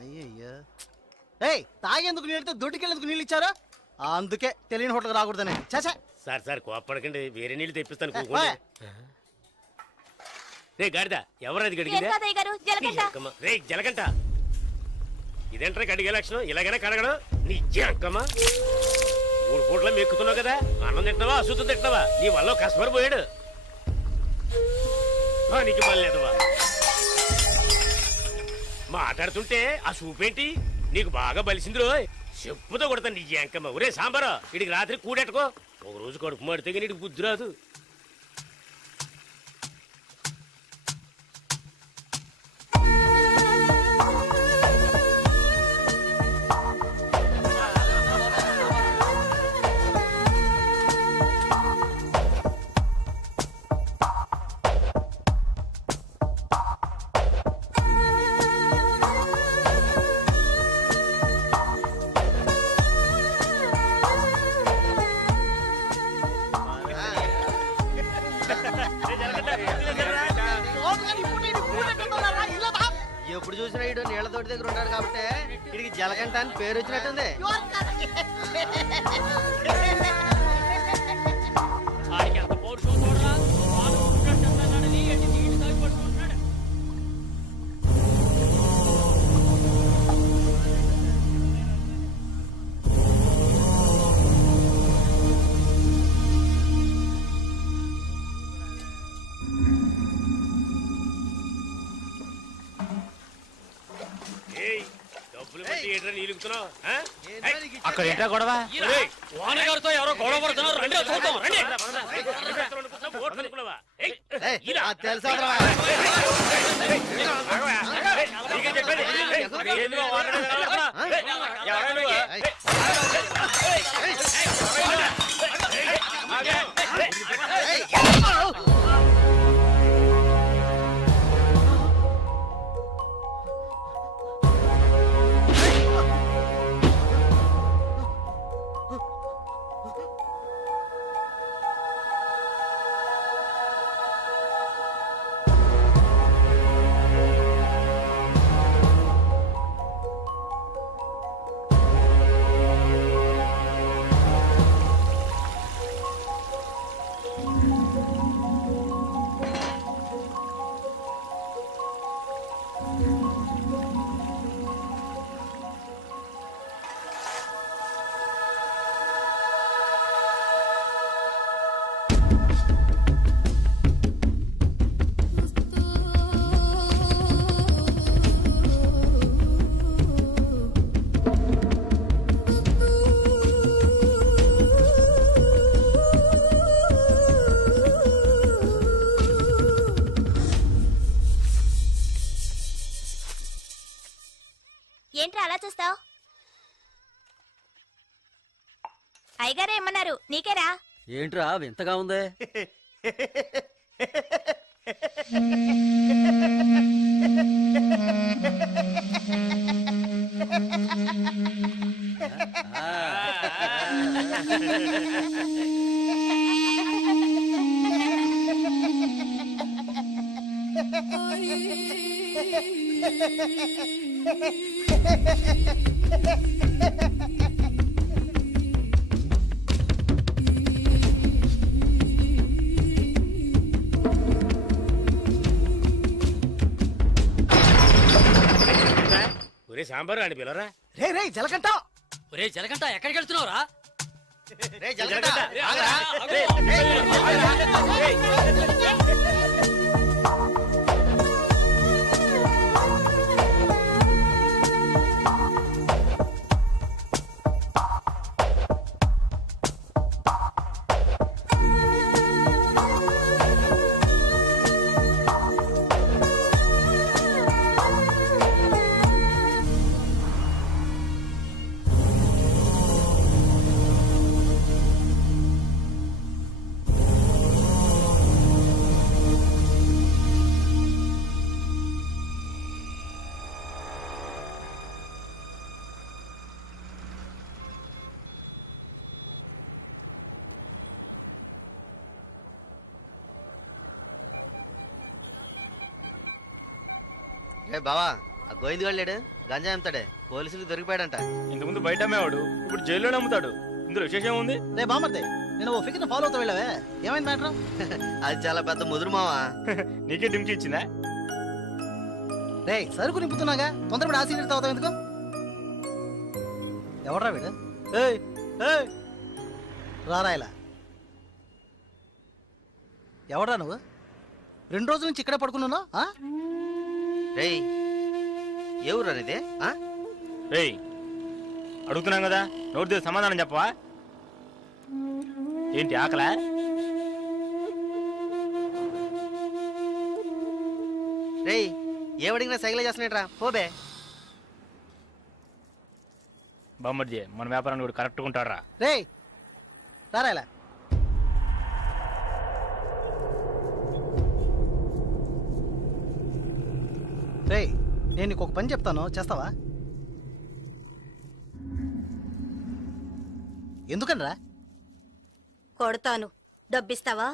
అయ్యయ్యో తాగేందుకు నీళ్ళతో దొడ్డుకెళ్ళేందుకు నీళ్ళు ఇచ్చారా? అందుకే తెలియని హోటల్కి రాకూడదని. చాచా సార్ సార్ కోప్పడకండి, వేరే నీళ్ళు తెప్పిస్తాను. రే గాడిద, ఎవరది గడిగిందా? రే జలగంట, ఇదేంట్రా కడిగే లక్షణం? ఇలాగైనా కడగడం నీ అక్కమ్మా. 3 పూట్ల మెక్కుతున్నావు కదా, అన్నం తింటున్నావా అశుద్ధం తింటున్నావా? నీ వల్ల కస్టమర్ పోయాడు. నీకు మళ్ళేదవా మాట్లాడుతుంటే ఆ సూపేంటి నీకు బాగా బలిసిందిరో. చెప్పుతో కొడతాను నీ అంకమ్మ. ఒరే సాంబారా, ఇడికి రాత్రి కూడెట్టుకో. ఒక రోజు కడుపు మాడితే నీకు బుద్ధి రాదు. ఎప్పుడు చూసినా ఇడు నీళ్ల తోటి దగ్గర ఉన్నాడు కాబట్టి ఇడికి జలకంట అని పేరు వచ్చినట్టుంది. అక్కడ ఏంటా గొడవ? ఓనగారితో ఎవరో గొడవ పడుతున్నారు. ఏంట్రా అలా చూస్తావు? అయ్యగారే ఏమన్నారు? నీకేరా? ఏంట్రా వింతగా ఉంది? ఒరే సాంబారు అని పిలరా. రే రే జలకంట, ఒరే జలకంట ఎక్కడికి వెళ్తున్నావురా? రే జలకంట బావా ఆ గోవింద్ గారు గంజా అమ్ముతాడే, పోలీసులకు దొరికిపోయాడంట. ఇంతకుముందు బయట అమ్మేవాడు, ఇప్పుడు జైల్లోనే అమ్ముతాడు. ఇందులో విశేషం ఉంది? రే బామర్దే, నేను ఓ ఫిగర్ ఫాలో అవుతా వెళ్ళావే, ఏమైంది మ్యాటర్? అది చాలా పెద్ద ముదురు మావా. నీకే డింకి ఇచ్చిందా? రే సరుకు నింపుతున్నాగా, తొందరపడి ఆ సీనియర్ తాగుతావు ఎందుకు? ఎవడ్రా వీడు? ఏయ్ ఏయ్ రారా ఇలా. ఎవడ్రా నువ్వు? 2 రోజుల నుంచి ఇక్కడే పడుకున్నావు? రేయ్ ఏ ఊరు అనేది? రేయ్ అడుగుతున్నాం కదా, నోటి దగ్గర సమాధానం చెప్పవా? ఏంటి ఆకలా? రేయ్ ఏమడిగినా సైకిల్ చేస్తున్నాడ్రా, పోబే. బామ్మర్జీ మన వ్యాపారాన్ని కూడా కరెక్ట్గా ఉంటాడు. రే రారా ఇలా. రే నేను నీకు ఒక పని చెప్తాను, చేస్తావా? ఎందుకనరా? కొడతాను, డబ్బిస్తావా?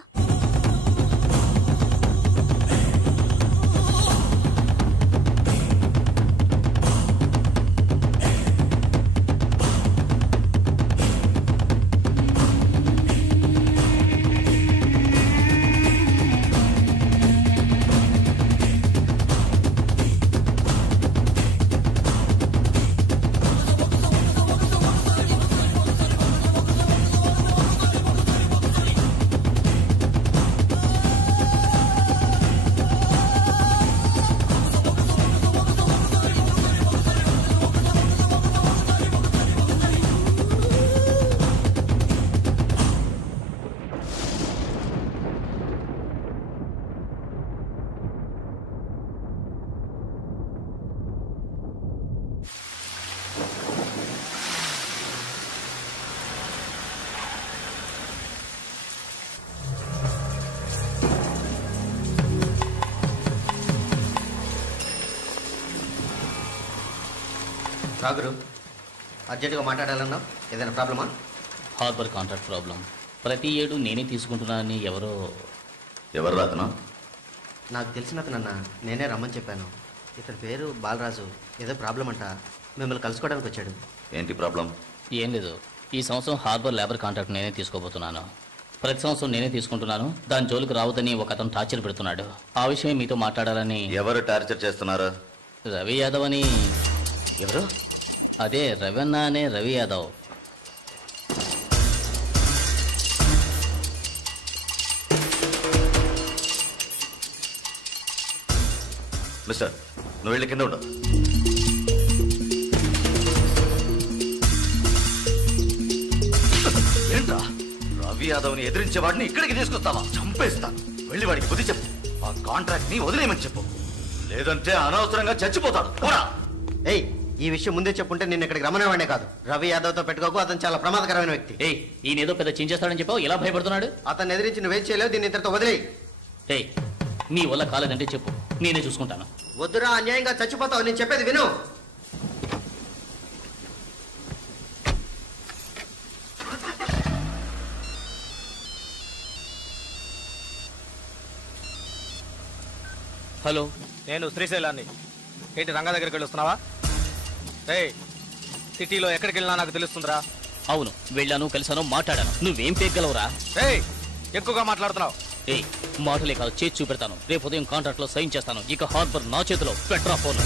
రాగురు అర్జెంటుగా మాట్లాడాలన్నావు, ఏదైనా ప్రాబ్లమా? Harbour contract problem. ప్రతి ఏడు నేనే తీసుకుంటున్నానని ఎవరు రాతను? నాకు తెలిసిన అతనన్నా, నేనే రమ్మని చెప్పాను. ఇతని పేరు బాలరాజు. ఏదో ప్రాబ్లం అంట, మిమ్మల్ని కలుసుకోవడానికి వచ్చాడు. ఏంటి ప్రాబ్లం? ఏం లేదు, ఈ సంవత్సరం హార్బర్ లేబర్ కాంట్రాక్ట్ నేనే తీసుకోబోతున్నాను. ప్రతి సంవత్సరం నేనే తీసుకుంటున్నాను, దాని జోలికి రావద్దని ఒక అతను టార్చర్ పెడుతున్నాడు. ఆ విషయం మీతో మాట్లాడాలని. ఎవరు టార్చర్ చేస్తున్నారు? రవి యాదవ్ అని. ఎవరు? అదే రవణ అనే రవి యాదవ్. మిస్టర్, నువ్వు వెళ్ళి కింద ఉండవు. ఏంట్రా, రవి యాదవ్ని ఎదిరించే వాడిని ఇక్కడికి తీసుకొస్తావా? చంపేస్తాను. వెళ్ళి వాడికి బుద్ధి చెప్పు. ఆ కాంట్రాక్ట్ ని వదిలేయమని చెప్పు, లేదంటే అనవసరంగా చచ్చిపోతాడు. పోరా. ఏయ్ ఈ విషయం ముందే చెప్పుంటే నేను ఇక్కడికి రమ్మనేవాడే కాదు. రవి యాదవ్తో పెట్టుకోకు, అతను చాలా ప్రమాదకరమైన వ్యక్తి. ఏయ్ ఈయన ఏదో పెద్ద చించేస్తాడని చెప్పావు, ఎలా భయపడుతున్నాడు? అతన్ని ఎదిరించి నువ్వేం చేయలేవు, దీన్ని ఇతరుతో వదిలేయి. ఏయ్ నీ వల్ల కాలేదంటే చెప్పు, నేనే చూసుకుంటాను. వద్దురా, అన్యాయంగా చచ్చిపోతావు. నేను చెప్పేది విను. హలో, నేను శ్రీశైలాన్ని. ఏంటి రంగా దగ్గరికి వెళ్ళొస్తున్నావా? ఏయ్ సిటీలో ఎక్కడికి వెళ్ళినా నాకు తెలుస్తుందిరా. అవును వెళ్ళాను, కలిసాను, మాట్లాడాను. నువ్వేం పేగలవురా? ఏయ్ ఎక్కువగా మాట్లాడుతున్నావు. ఏయ్ మాటలే కాదు, చేసి చూపెడతాను. రేపు ఉదయం కాంట్రాక్ట్ లో సైన్ చేస్తాను. ఇక హార్బర్ నా చేతిలో. Petra phone.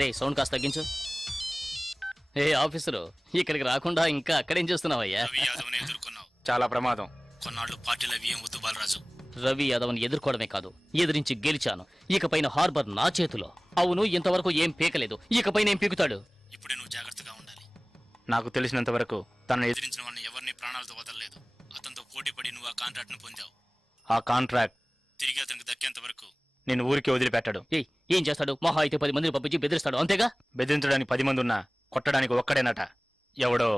రే సౌండ్ కాస్త తగ్గించు. ఏ ఆఫీసరు, ఇక్కడికి రాకుండా ఇంకా అక్కడేం చేస్తున్నావయ్యా? చాలా ప్రమాదం. కొన్నాళ్ళు పార్టీలో ఏం వద్దు బాలరాజు. రవి యాదవ్ని ఎదుర్కోవడమే కాదు, ఎదిరించి గెలిచాను. ఇకపైన హార్బర్ నా చేతిలో. అవును, ఇంతవరకు ఏం పీకలేదు, ఇకపైన ఏం పీకుతాడు? ఇప్పుడే నువ్వు జాగ్రత్తగా ఉండాలి. నాకు తెలిసినంత వరకు తనను ఎదిరించిన వాడిని ఎవరిని ప్రాణాలతో వదలలేదు. అతనితో పోటీ పడి నువ్వు ఆ కాంట్రాక్ట్ ను పొందావు. ఆ కాంట్రాక్ట్ తిరిగి అతనికి దక్కేంత వరకు నేను ఊరికి వదిలిపెట్టాడు. ఏం చేస్తాడు? మహా అయితే 10 మందిని పంపించి బెదిరిస్తాడు, అంతేగా? బెదిరించడానికి 10 మంది ఉన్నా కొట్టడానికి ఒక్కడేనట. ఎవడో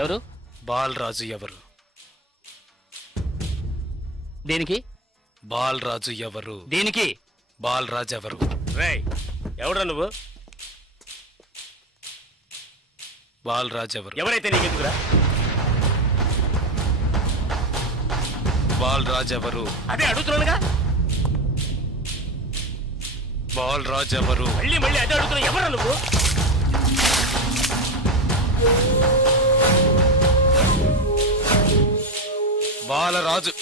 ఎవరు? బాలరాజు ఎవరు? దేనికి? బాలరాజు ఎవరు? దేనికి? బాలరాజు ఎవరు? రేయ్ ఎవడా నువ్వు? బాలరాజు ఎవరు? ఎవరైతే నీకెందుకురా? బాలరాజు ఎవరు? అదే అడుగుతున్నానుగా. బాలరాజు ఎవరు? మళ్ళీ మళ్ళీ అదే అడుగుతున్నా. ఎవరా నువ్వు? బాలరాజు.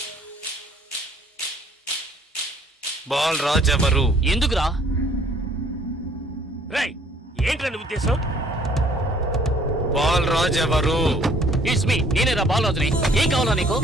బాలరాజు ఎవరు? ఎందుకురా? రేయ్ ఏంట్రా నీ ఉద్దేశం? బాలరాజు ఎవరు? ఇట్స్ మీ, నేనేరా బాలరాజుని. ఏం కావాలా నీకు?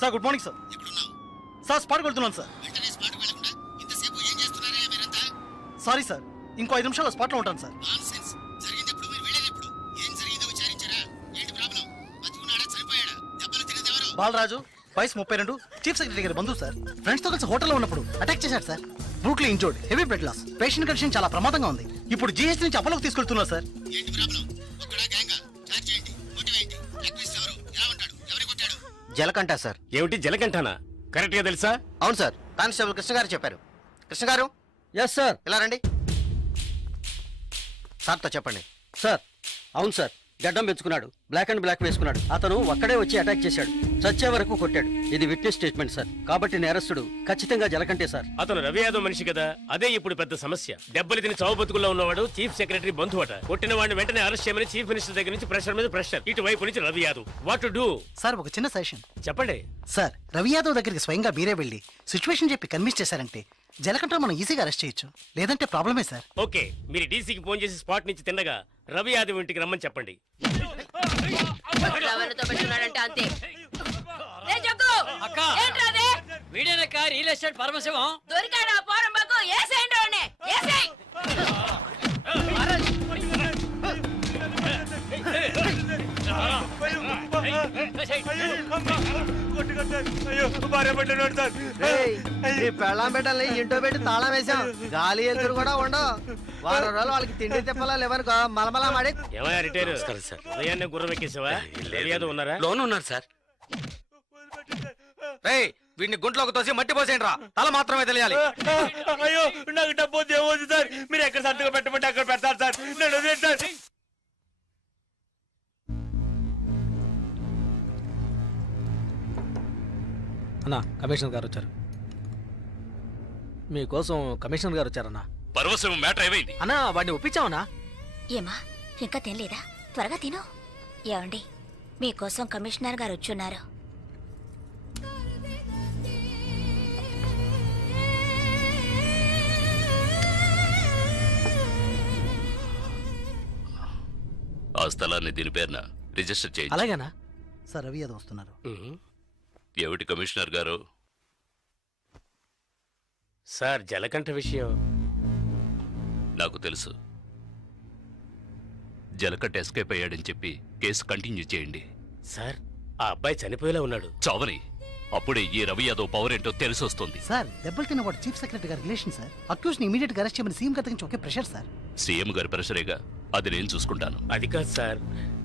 Sir good morning sir. Sir స్పాట్కి వెళ్తున్నాను సార్. సారీ సార్, ఇంకో 5 నిమిషాల్లో స్పాట్లో ఉంటాను సార్. బాలరాజు వయసు 32, చీఫ్ సెక్రటరీ గారి బంధువు సార్. ఫ్రెండ్స్ తో కలిసి హోటల్లో ఉన్నప్పుడు అటాక్ చేశారు sir. Brutally injured, heavy blood loss. Patient condition చాలా ప్రమాదంగా ఉంది. ఇప్పుడు జీహెచ్ నుంచి అపోలోకి తీసుకెళ్తున్నారు సార్. జలకంట సార్. ఏమిటి జలకంఠనా? కరెక్ట్ గా తెలుసా? అవును సార్, కానిస్టేబుల్ కృష్ణ గారు చెప్పారు. కృష్ణ గారు. Yes sir. ఇలా రండి. సార్తో చెప్పండి. సార్ అవును సార్, గడ్డం పెంచుకున్నాడు, బ్లాక్ అండ్ బ్లాక్ వేసుకున్నాడు. అతను ఒక్కడే వచ్చి అటాక్ చేశాడు, చచ్చే వరకు కొట్టాడు. ఇది విట్నెస్ స్టేట్మెంట్ సార్, కాబట్టి నేరస్తుడు ఖచ్చితంగా జలకంటే సార్. అతను రవి యాదవ్ మనిషి కదా, అదే ఇప్పుడు పెద్ద సమస్య. దెబ్బలు తిని చావు బతుకుల్లో ఉన్నవాడు చీఫ్ సెక్రటరీ బంధువు అట. కొట్టిన వాడిని వెంటనే అరెస్ట్ చేయమని చీఫ్ మినిస్టర్ దగ్గర నుంచి ప్రెషర్ మీద ప్రెషర్. ఇటువైపు నుంచి Ravi Yadav. What to do? Sir ఒక చిన్న సజెషన్ చెప్పండి. సార్ రవి యాదవ్ దగ్గరికి స్వయంగా మీరే వెళ్ళి సిచ్యువేషన్ చెప్పి కన్విన్స్ చేశారంటే జలకంట మనం ఈజీగా అరెస్ట్ చేయొచ్చు. లేదంటే ప్రాబ్లమే సార్. ఓకే, మీరు డీసీకి ఫోన్ చేసి స్పాట్ నుంచి తిన్నగా రవి యాదవ్ ఇంటికి రమ్మని చెప్పండి. వీడేనక్క రియల్ ఎస్టేట్ పరమశివం. దొరికాడా పోరంబాకు? ఏసేయండి వాడిని, ఏసేయ్. పెళ్ళాం పెట్టాలి, ఇంటో పెట్టి తాళం వేసాం. గాలి ఎదురు కూడా ఉండవు. వారం రోజులు వాళ్ళకి తిండి తిప్పలా లేవనుకో మలమలా మాడి. ఏమయ్యా రిటైర్ సార్, ఉదయాన్నే గుర్రం ఎక్కేసావా? రవి యాదవ్ ఉన్నారా? లోన్ ఉన్నారు సార్. వీడిని గుంట్లోకి తోసి మట్టి పోసేయండి రా, తల మాత్రమే తెలియాలి. అయ్యో నాకు డబ్బు దేవద్దు సార్, మీరు ఎక్కడ సంతకం పెట్టమంటే అక్కడ పెడతారు సార్. నేను వదిలేను సార్. అన్నా కమిషనర్ గారు వచ్చారు. మీకోసం కమిషనర్ గారు వచ్చారన్నా. పర్వసం మ్యాటర్ ఏమైంది అన్నా? వాడిని ఒప్పించావునా? ఏమా ఇంకా తినలేదా? త్వరగా తిను. ఏమండి మీకోసం కమిషనర్ గారు వచ్చున్నారు. ఆ స్థలాన్ని దీని పేరున రిజిస్టర్ చేయండి. అలాగేనా సార్? రవి యాదవ్ వస్తున్నారు. ఏమిటి కమిషనర్ గారు? సార్ జలకంఠ విషయం నాకు తెలుసు. జలకంఠ ఎస్కేప్ అయ్యాడని చెప్పి కేసు కంటిన్యూ చేయండి. సార్ ఆ అబ్బాయి చనిపోయేలా ఉన్నాడు. చావని అప్పుడే ఈ రవి యాదవ్ పవర్ ఏంటో తెలిసి వస్తుంది. సార్ దెబ్బలు తిన్నవాడు చీఫ్ సెక్రటరీ గారి రిలేషన్ సార్. అక్యూజ్ ని ఇమీడియట్ గా అరెస్ట్ చేయమని సీఎం గారి నుంచి ఒకే ప్రెషర్ సార్. సీఎం గారి ప్రెషరేగా, అది నేను చూసుకుంటాను. అది కాదు సార్,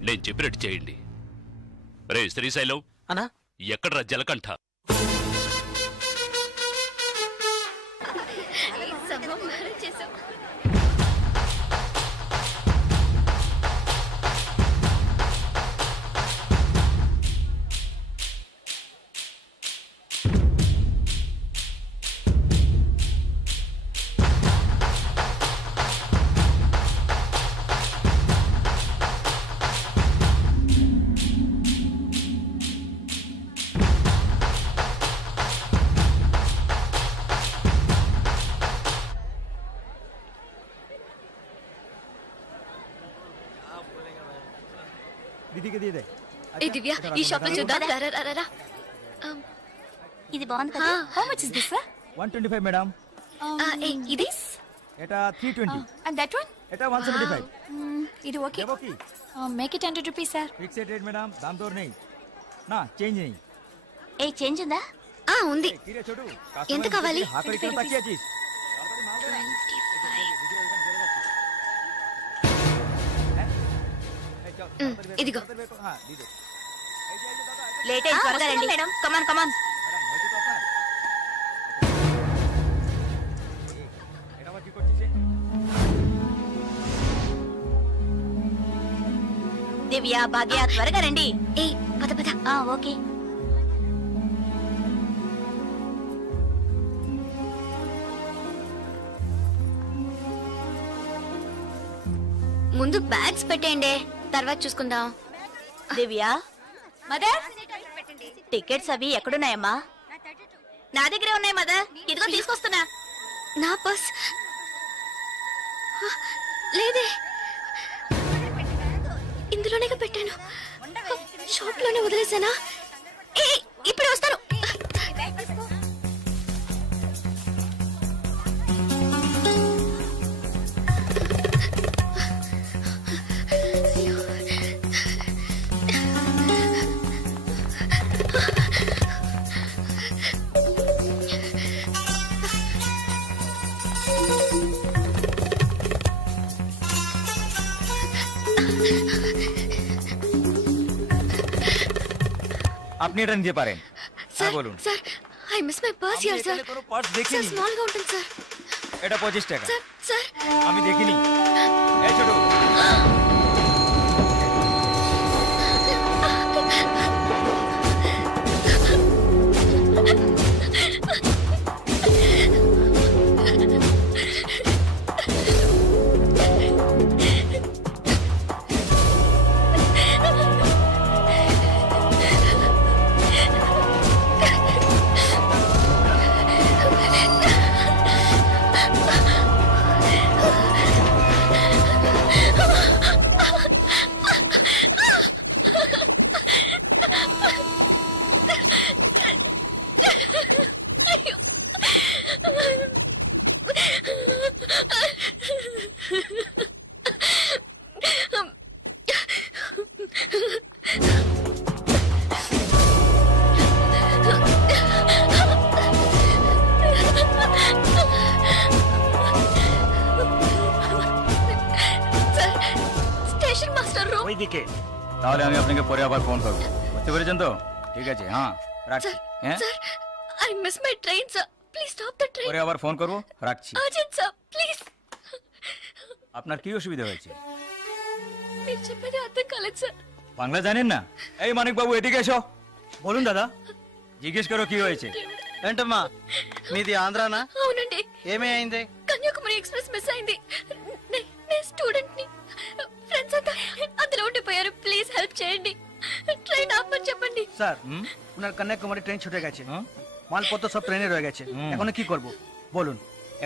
నేను చెప్పినట్టు చేయండి. రే శ్రీశైలం అన్నా, ఎక్కడ్రా జలకంఠ? ఏ దివ్య, ఈ షాప్ లో చూద్దాం. ఇది బాగుంది కదా. How much is this sir? 125 madam. ఇది ఎటా 320. అండ్ దట్ వన్ ఎటా 175. ఇది okay. Make it 100 rupees sir. Fixed rate madam, దామ్ దోర్ नहीं నా చేంజ్ नहीं. ఏ చేంజ్ ఉందా? ఉంది. ఎంత కావాలి? हाथ ఇక్కడ తక్కువ చీజ్. ఇదిగో. లేట్ అయింది, త్వరగా రండి మేడం. కమాన్ కమాన్. దివ్య, భాగ్య త్వరగా రండి. ఏ పద పద. ఓకే. ముందు బ్యాగ్స్ పెట్టేయండి, తర్వాత చూసుకుందాం. దివ్య, మదర్ టికెట్స్ అవి ఎక్కడున్నాయమ్మా? నా దగ్గరే ఉన్నాయి మదర్. ఇదిగో తీసుకొస్తున్నా. నా పర్స్ లేదే, ఇందులోనే పెట్టాను. షాప్ లోనే వదిలేసానా? ఏ ఇప్పుడే వస్తాను. आप नहीं रन दे पा रहे हैं. Sir, sir, I miss my purse here, sir. Purse देखी नहीं. स्मॉल గా ఉంటుంది సార్. एटा पॉजिस्ट है. Sir, sir. आम्ही देखी नहीं. ए छोटू. তাহলে আমি আপনাকে পরে আবার ফোন করব. বুঝতে পেরেছেন তো? ঠিক আছে. হ্যাঁ রাখছি. হ্যাঁ sir, I miss my train, sir. Please stop the train. পরে আবার ফোন করব. রাখছি. Urgent, sir. Please. আপনার কি অসুবিধা হয়েছে? మీరు చెప్పేది అర్థం కాలేదు సార్. বাংলা জানেন না? এই মানিক বাবু এদিকে এসো. বলুন দাদা. জিজ্ঞেস করো কি হয়েছে। ఏంటమ్మా మీది ఆంధ్రానా? అవునండి. ఏమైంది? కన్యాకుమారి ఎక్స్ప్రెస్ మిస్ అయింది. నేను స్టూడెంట్ ని. ఫ్రెండ్స్ అంతా అందులో ఉండిపోయారు. ప్లీజ్ హెల్ప్ చేయండి. ট্রেন আপনি చెప్పండి। স্যার ওনার কন্যাকুমারী ট্রেন ছুটে গেছে, মালপত্র সব ট্রেনে রয়ে গেছে, এখন কি করব বলুন।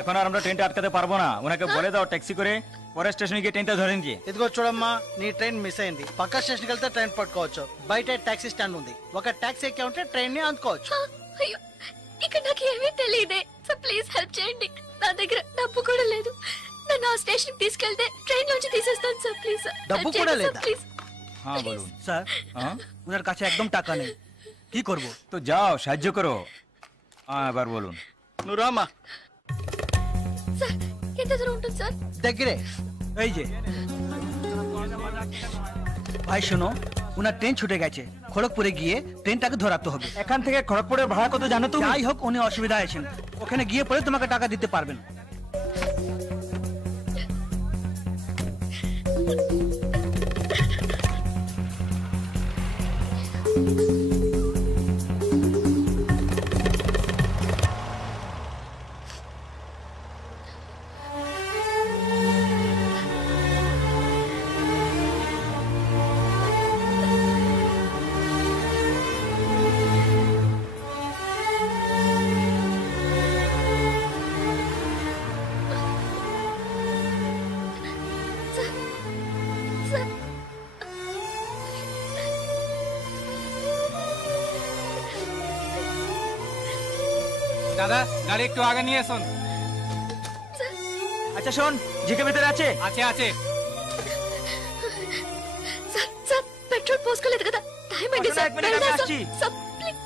এখন আর আমরা ট্রেনটা আটকাতে পারবো না, ওনাকে বলে দাও ট্যাক্সি করে পরে స్టేషన్ গিয়ে ట్రైన్টা ধরে নিয়ে। ఇదిగో చూడమ్మా, నీ ట్రైన్ మిస్ అయింది, పక్క స్టేషన్కి వెళ్తే ట్రైన్ పట్టుకోవచ్చు, బయట టాక్సీ స్టాండ్ ఉంది, ఒక టాక్సీ ఎక్కి ఉంటే ట్రైన్ ని అందుకోవచ్చు। అయ్యో ఇక్కడ నాకు ఏమీ తెలియదే, సో ప్లీజ్ హెల్ప్ చేయండి, నా దగ్గర డబ్బు కూడా లేదు, నన్ను ఆ స్టేషన్ తీసుకెళ్తే ట్రైన్ నుంచి తీసేస్తాను సార్, ప్లీజ్। డబ్బు కూడా లేదా? ప్లీజ్। হ্যাঁ বলুন। স্যার ওনার কাছে একদম টাকা নেই, কি করব? তো যাও সাহায্য করো। এবার বলুন। నువ్వు రామా। স্যার ఎంత দূর ఉంటుంది স্যার? దగ్గరే। এই যে ভাই শোনো, ওনার ট্রেন ছুটে গেছে, খড়গপুরে গিয়ে ট্রেনটাকে ধরাতে হবে। এখান থেকে খড়গপুরের ভাড়া কত জানো তুমি? যাই হোক উনি অসুবিধা আছেন, ওখানে গিয়ে পরে তোমাকে টাকা দিতে পারবেন। দাদা গাড়ি একটু আগে নিয়ে আসুন। আচ্ছা শোন, জিকে ভিতরে আছে? আছে আছে। సార్ సార్ పెట్రోల్ పోసుకోలేదు కదా, టైం అయింది సార్, వెళ్దాం sir, sir please.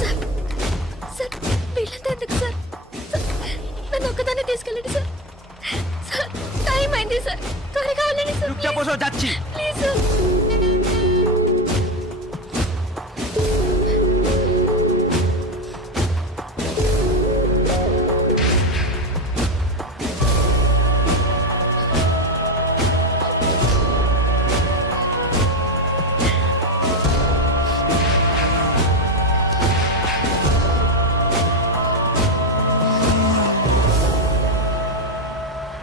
Sir sir వీళ్ళంతా ఎందుకు సార్? సార్ నన్ను ఒక్కదాన్ని తీసుకెళ్ళండి సార్, సార్ టైం అయింది సార్, త్వరగా వెళ్ళండి సార్, চুপচাপ বসো, যাচ্ছি। Please sir.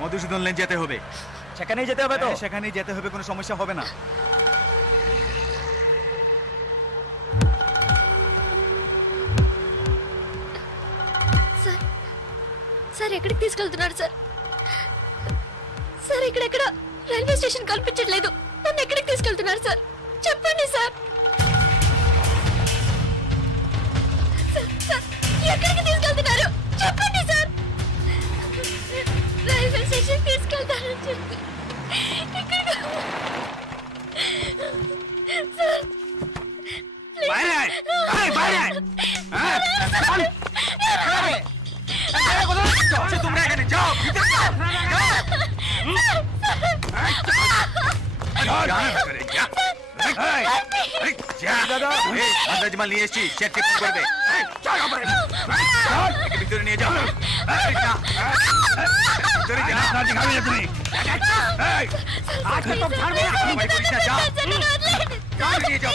মধুসূদন লেন যেতে হবে। সেখানেই যেতে হবে তো? সেখানেই যেতে হবে, কোনো সমস্যা হবে না। సార్ సార్ ఎక్కడికి తీసుకెళ్తున్నారు సార్? సార్ ఇక్కడెక్కడ రైల్వే స్టేషన్ కనిపించట్లేదు, నన్ను ఎక్కడికి తీసుకెళ్తున్నారు సార్? చెప్పండి సార్। సార్, సార్, ఎక్కడికి తీసుకెళ్తున్నారు చెప్పండి సార్। రైల్వే స్టేషన్ తీసుకెళ్తారని చెప్పి ఇక్కడికి సార్ বাইরে আয়, আয় বাইরে আয়। তোমরা এখানে যাও, ভিতরে যাও, আন্দাজমাল নিয়ে এসছি, চেক চেক করবে, ভিতরে নিয়ে যাও, ভিতরে যাও, দিখাবি না তুমি, একদম ছাড়বে না, যাও, যাও নিয়ে যাও।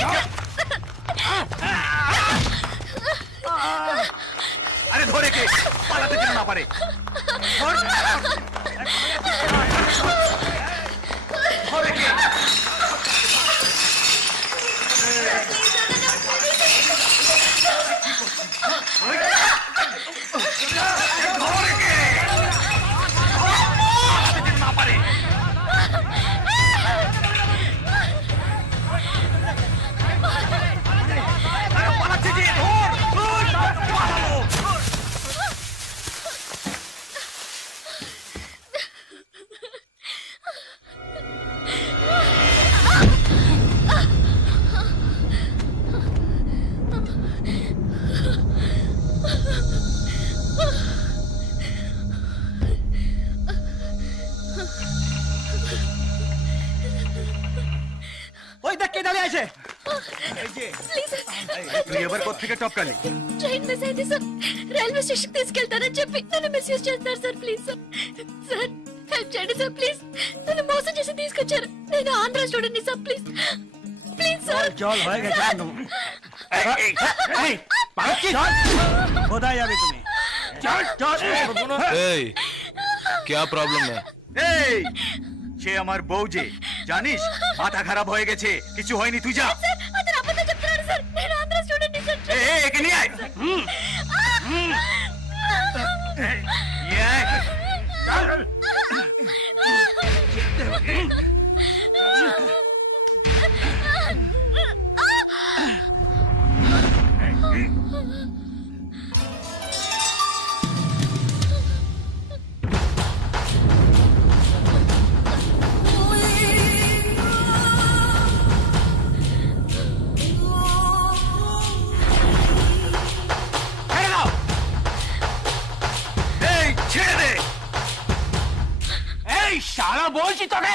আরে ধরে কে পালাতে যেন না পারে। ধরে কে? না পারে। পালাচ্ছে যে, ধর পালালো। ওই দেখ কে দাঁড়িয়ে আছে। তুই এবার কোত্থেকে টপকালি? ట్రైన్ మిస్ అయింది సార్, రైల్వే స్టేషన్ తీసుకెళ్తారని చెప్పి నన్ను మిస్యూజ్ చేస్తున్నారు sir, please sir, sir help చేయండి సార్ ప్లీజ్. నన్ను మోసం చేసి తీసుకొచ్చారు. నేను ఆంధ్ర స్టూడెంట్ ని సార్ ప్లీజ్ ప్లీజ్ సార్. चल होएगा जान तुम खुदा जाबे तुम्हें चल चल क्या प्रॉब्लम है? এই সে আমার বউ যে জানিস মাথা খারাপ হয়ে গেছে কিছু হয়নি তুই যা স্যার আদর আপনি చెప్తున్నారు సార్ నేను ఆంధ్ర స్టూడెంట్ ని సార్. এই একে নিয়ে আয় চল শালা বলছি তোকে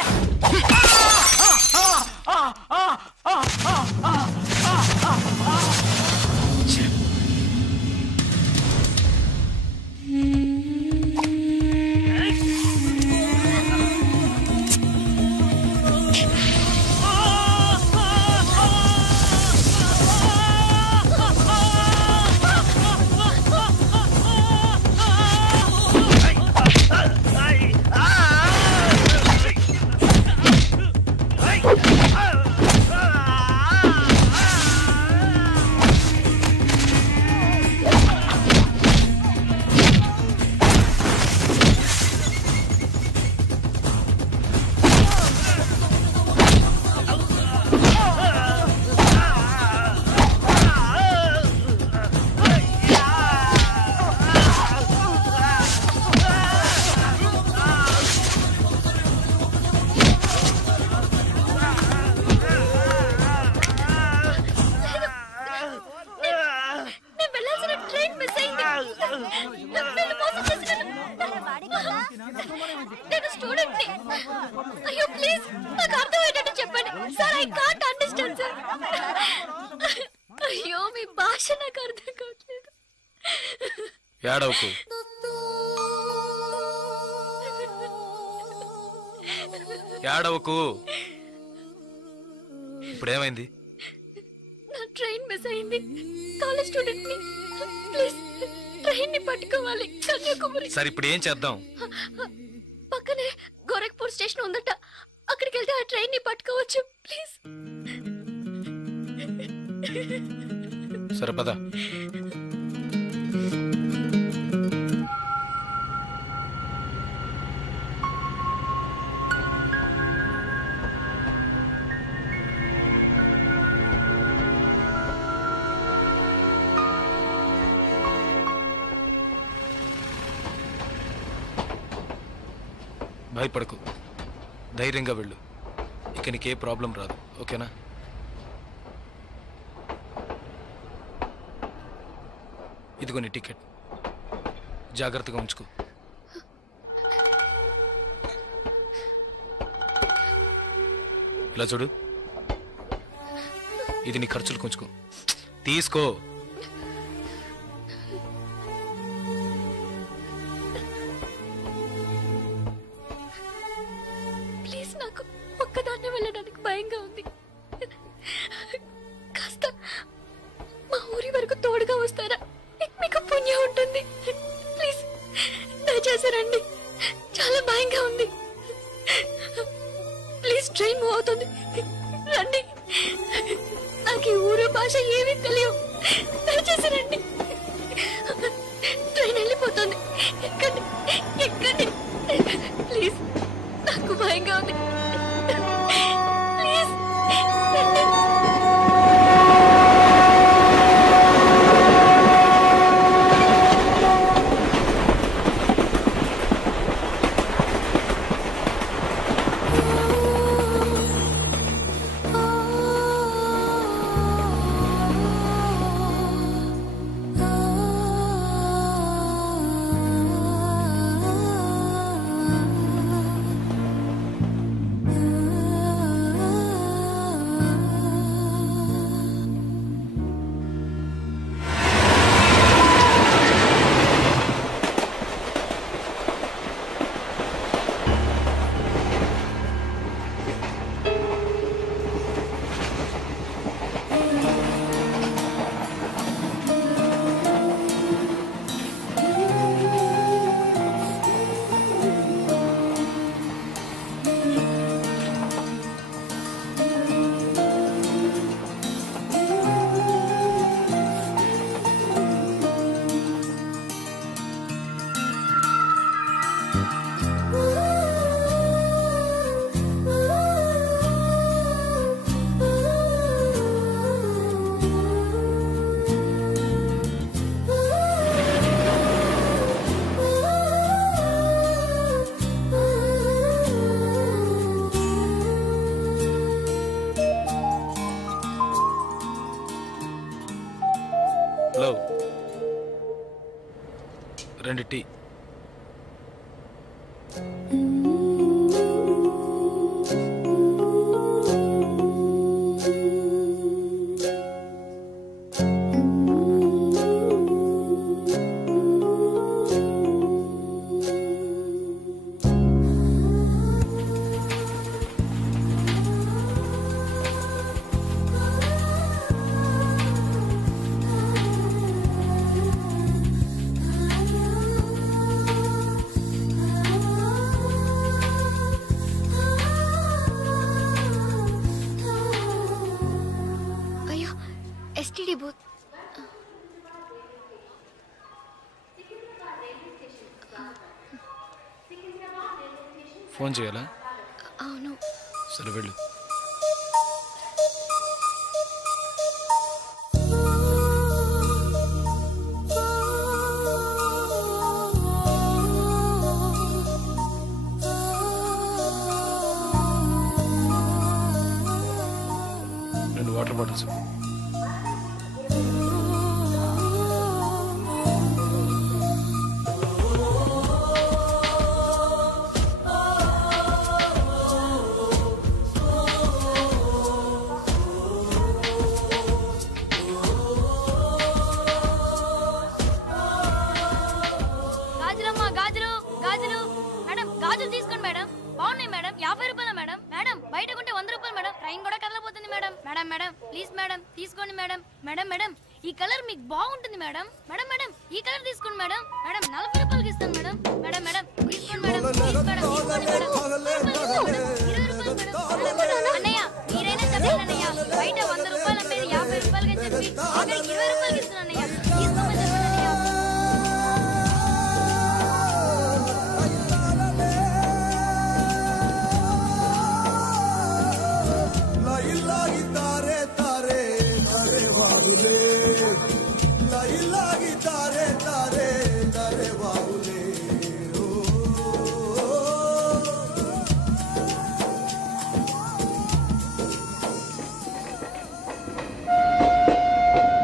ఏడవకు. ఏడవకు. ఇప్పుడేమైంది? నా ట్రైన్ మిస్ అయింది. కాలేజ్ స్టూడెంట్ ని ప్లీజ్ ట్రైన్ ని పట్టుకోవాలి కన్యాకుమారి. సరే ఇప్పుడు ఏం చేద్దాం? పక్కనే గోరఖ్పూర్ స్టేషన్ ఉందట, అక్కడికి వెళ్తే ఆ ట్రైన్ ని పట్టుకోవచ్చు ప్లీజ్. సరే పద. భయపడకు, ధైర్యంగా వెళ్ళు. ఇక నీకే ప్రాబ్లం రాదు, ఓకేనా? ఇదిగో నీ టికెట్, జాగ్రత్తగా ఉంచుకో. ఇలా చూడు, ఇది నీ ఖర్చులు కొంచుకో, తీసుకో. ప్లీజ్, నాకు ఒక్కదాన్నే వెళ్ళడానికి భయంగా ఉంది. కాస్త మా ఊరి వరకు తోడుగా వస్తారా? మీకు పుణ్యం ఉంటుంది. ప్లీజ్ దయచేసి రండి, చాలా భయంగా ఉంది. ప్లీజ్, ట్రైన్ మూవ్ అవుతుంది, రండి. నాకు ఈ ఊరు భాష ఏమీ తెలియవు, దయచేసి రండి. ట్రైన్ వెళ్ళిపోతుంది, ఎక్కండి ఎక్కండి. ప్లీజ్, నాకు భయంగా ఉంది. ప్లీజ్ రండి. 2 టీ. STD booth. ఫోన్ చేయాలా? అవును. సరే వెళ్ళు. రెండు వాటర్ బాటిల్స్. గాజులమ్మా, గాజులు గాజులు. మేడం గాజులు తీసుకోండి మేడం. బాగున్నాయి మేడం. 50 రూపాయల మేడం. మేడం బయట కొంటే 100 రూపాయలు మేడం. ట్రైన్ కూడా కదలపోతుంది madam. Madam madam please madam తీసుకోండి మేడం. మేడం మేడం ఈ కలర్ మీకు బాగుంటుంది మేడం. మేడం మేడం ఈ కలర్ తీసుకోండి మేడం. మేడం 40 రూపాయలకి ఇస్తాను మేడం. మేడం మేడం తీసుకోండి మేడం. ప్లీజ్ మేడం తీసుకోండి మేడం. 20 రూపాయలు మేడం. అన్నయ్య మీరైనా చెప్పండి అన్నయ్య. బయట 100 రూపాయలు అమ్మేది 50 రూపాయలకి చెప్పి ఆఖరికి 20 రూపాయలకి ఇస్తున్నాను అన్నయ్య. తీసుకోమని చెప్పండి అన్నయ్య.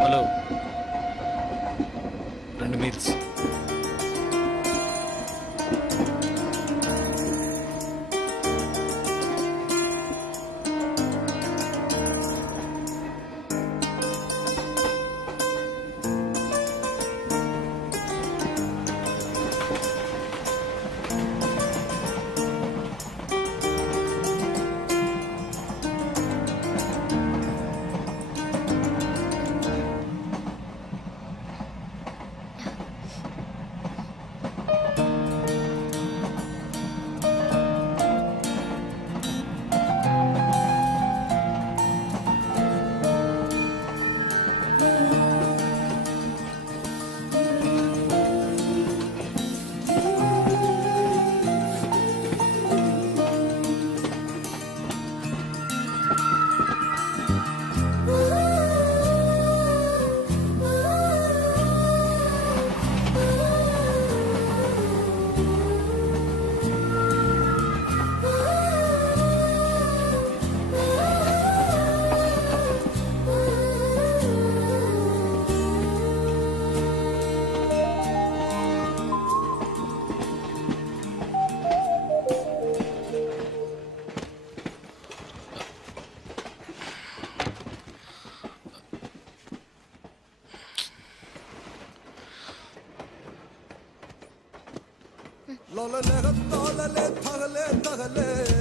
Hello, 2 meals.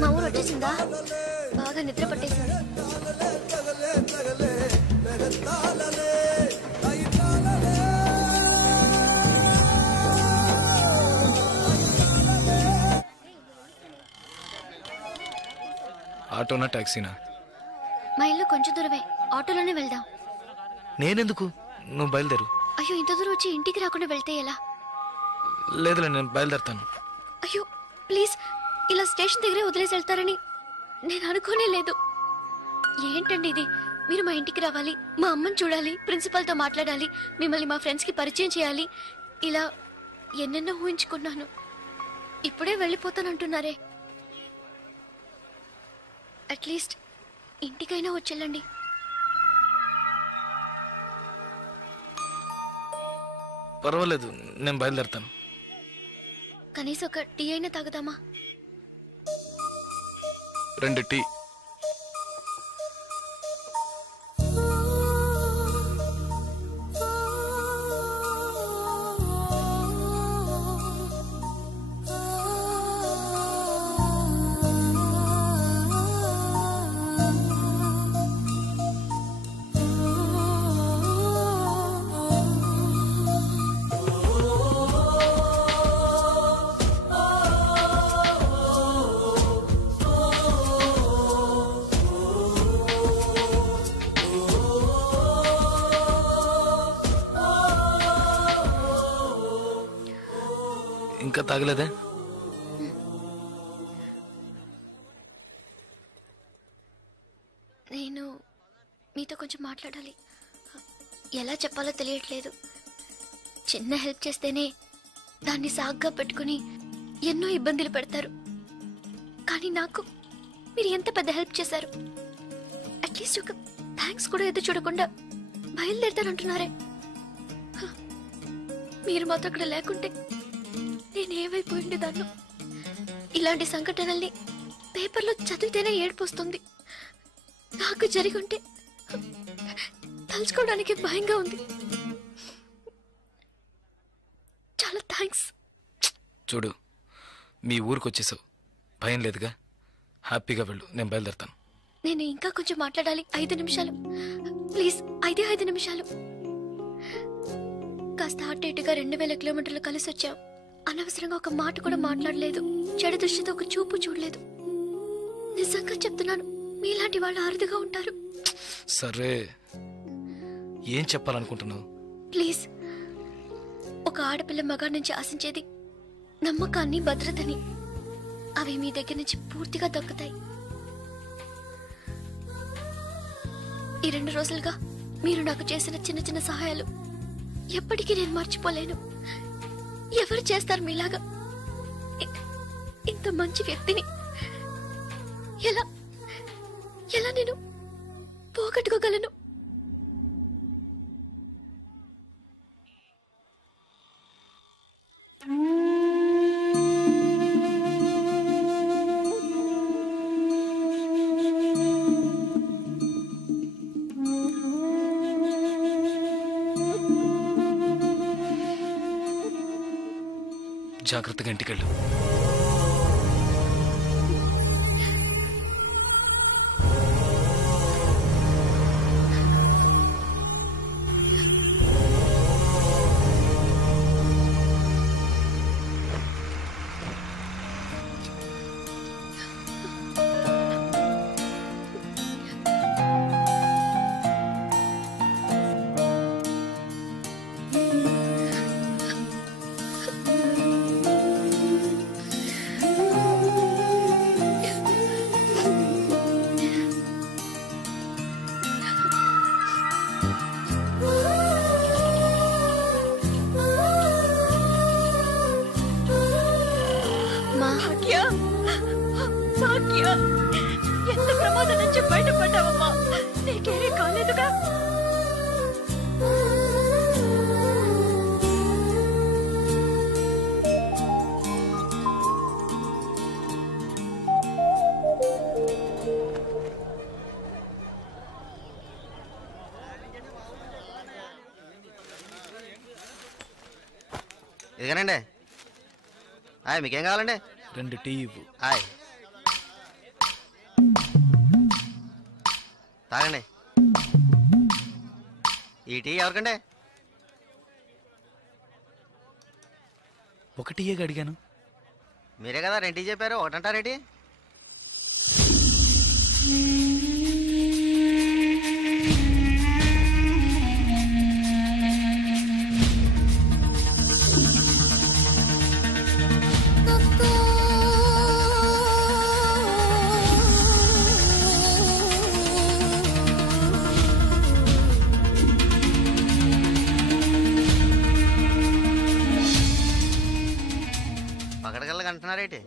మా ఊరు వచ్చేసిందా? బాగా నిద్ర పట్టేసింది. ఆటోనా టాక్సీనా? మా ఇల్లు కొంచెం దూరమే. ఆటోలోనే వెళ్దాం. నేనెందుకు? నువ్వు బయలుదేరు. అయ్యో ఇంత దూరం వచ్చి ఇంటికి రాకుండా వెళ్తే ఎలా? లేదులే, నేను బయలుదేరుతాను. అయ్యో ప్లీజ్, ఇలా స్టేషన్ దగ్గరే వదిలేసి వెళ్తారని నేను అనుకోనే లేదు. ఏంటండి ఇది? మీరు మా ఇంటికి రావాలి, మా అమ్మని చూడాలి, ప్రిన్సిపల్తో మాట్లాడాలి, మిమ్మల్ని మా ఫ్రెండ్స్కి పరిచయం చేయాలి, ఇలా ఎన్నెన్నో ఊహించుకున్నాను. ఇప్పుడే వెళ్ళిపోతానంటున్నారే. అట్లీస్ట్ ఇంటికైనా వచ్చేళ్ళండి. పర్వాలేదు, నేను బయలుదేరుతాను. కనీసం ఒక టీ అయినా తాగుదామా? 2 టీ. ఇంకా తాగలేదే? నేను మీతో కొంచెం మాట్లాడాలి. ఎలా చెప్పాలో తెలియట్లేదు. చిన్న హెల్ప్ చేస్తేనే దాన్ని సాగ్గా పెట్టుకుని ఎన్నో ఇబ్బందులు పెడతారు. కానీ నాకు మీరు ఎంత పెద్ద హెల్ప్ చేశారు. అట్లీస్ట్ ఒక థ్యాంక్స్ కూడా ఎదురు చూడకుండా బయలుదేరుతానంటున్నారే. మీరు మాత్రం అక్కడ లేకుంటే నేను ఏమైపోయింది దాన్ని. ఇలాంటి సంఘటనల్ని పేపర్లో చదివితేనే ఏడుపు వస్తుంది. నాకు జరిగి ఉంటే తలుచుకోవడానికి భయంగా ఉంది. చాలా థ్యాంక్స్. చూడు, మీ ఊరికి వచ్చేసావు, భయం లేదుగా. హ్యాపీగా వెళ్ళు, నేను బయలుదేరుతాను. నేను ఇంకా కొంచెం మాట్లాడాలి. 5 నిమిషాలు ప్లీజ్. 5 నిమిషాలు. కాస్త అటు ఇటుగా 2000 కిలోమీటర్లు కలిసి వచ్చాం. అనవసరంగా ఒక మాట కూడా మాట్లాడలేదు. చెడు దృష్టితో ఒక చూపు చూడలేదు. నిజంగా చెప్తున్నాను, మీలాంటి వాళ్ళు అరుదుగా ఉంటారు. సరే, ఏం చెప్పాలనుకుంటున్నావు? ప్లీజ్. ఒక ఆడపిల్ల మగాడి నుంచి ఆశించేది నమ్మకాన్ని, భద్రతని. అవి మీ దగ్గర నుంచి పూర్తిగా దక్కుతాయి. ఈ 2 రోజులుగా మీరు నాకు చేసిన చిన్న చిన్న సహాయాలు ఎప్పటికీ నేను మర్చిపోలేను. ఎవరు చేస్తారు మీలాగా? ఇంత మంచి వ్యక్తిని ఎలా ఎలా నేను పోగొట్టుకోగలను? జాగ్రత్తగా ఇంటికెళ్ళు. ఎంత ప్రమాదం నుంచి బయటపడ్డావమ్మా? నీకేమీ కాలేదుగా? ఇదిగానండి. మీకేం కావాలండి? 2 టీ ఇవ్వు. తాగండి. ఈ టీ ఎవరికండి? 1 టీయే అడిగాను. మీరే కదా 2 టీ చెప్పారు, 1 అంటారేంటి? పకడగల్లగా అంటున్నారేంటి?